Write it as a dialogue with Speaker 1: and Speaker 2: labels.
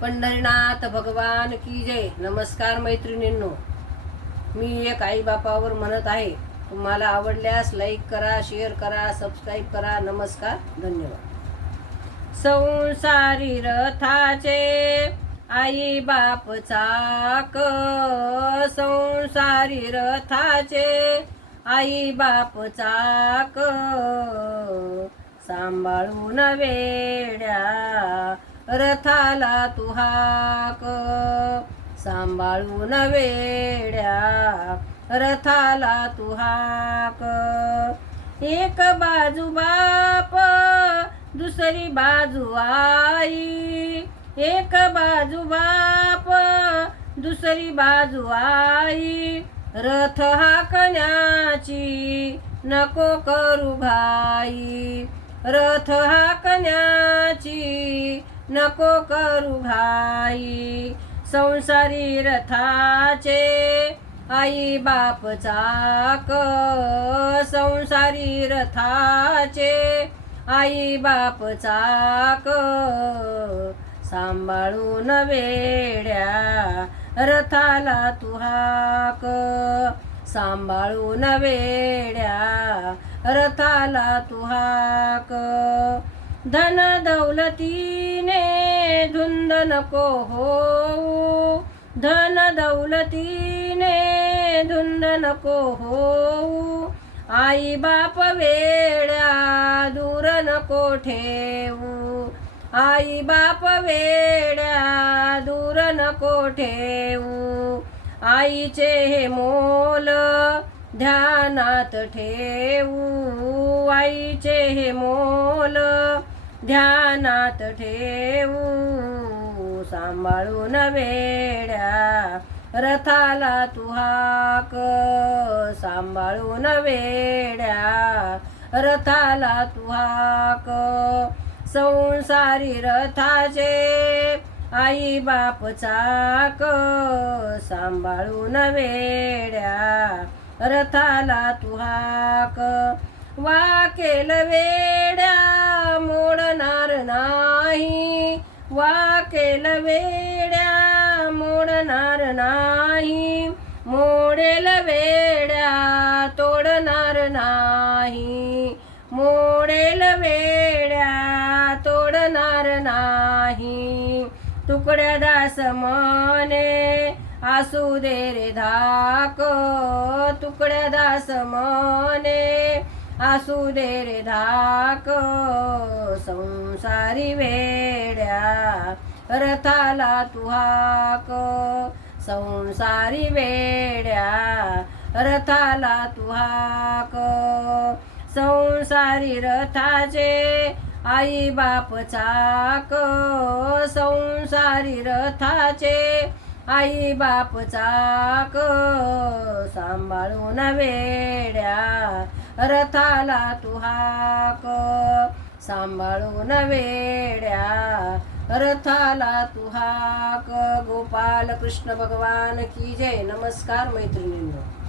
Speaker 1: पंढरीनाथ भगवान की जय. नमस्कार मैत्रिणींनो. मी एक आई बापावर म्हणत आहे. तुम्हाला आवडल्यास लाईक करा शेअर करा सबस्क्राईब करा. नमस्कार धन्यवाद. संसारी रथाचे आई बाप चाक संसारी रथाचे आई बाप चाक सांभाळून वेड्या रथाला तुहाक सांभाळून वेड्या रथाला तुहाक एक बाजू बाप दुसरी बाजू आई. एक बाजू बाप दुसरी बाजू आई. रथ हाकण्याची नको करू भाई. रथ हाकण्याची नको करू घाई. संसारी रथाचे आई बाप चाक. संसारी रथाचे आई बाप चाक. सांभाळून वेड्या रथाला तुहाक सांभाळून वेड्या रथाला तुहाक धन दौलतीने धुंद नको हो धन दौलतीने धुंद नको हो आई बाप वेड्या दूर नको ठेवू. आई बाप वेड्या दूर नको ठेवू. आईचे हे मोल ध्यानात ठेवू. आईचे हे मोल ध्यानात ठेवू सांभाळून वेड्या रथाला तुहाक सांभाळून वेड्या रथाला तुहाक संसारी रथाचे आई बाप चाक. सांभाळून वेड्या रथाला तुहाक वाकेल वेड्या मोडणार नाही. वाकेल वेड्या मोडणार नाही. मोडेल वेड्या तोडणार नाही. मोडेल वेड्या तोडणार नाही. तुकड्या दास मने आसू दे रे धाक. तुकड्या दास मने आसू दे रे धाक. संसारी वेड्या रथाला तुहाक संसारी वेड्या रथाला तुहाक संसारी रथाचे आई बाप चाक. संसारी रथाचे आई बाप चाक. सांभाळून वेड्या रथाला तुहाक सांभाळून वेड्या रथाला तुहाक गोपाल कृष्ण भगवान की जय. नमस्कार मैत्रिणींनो.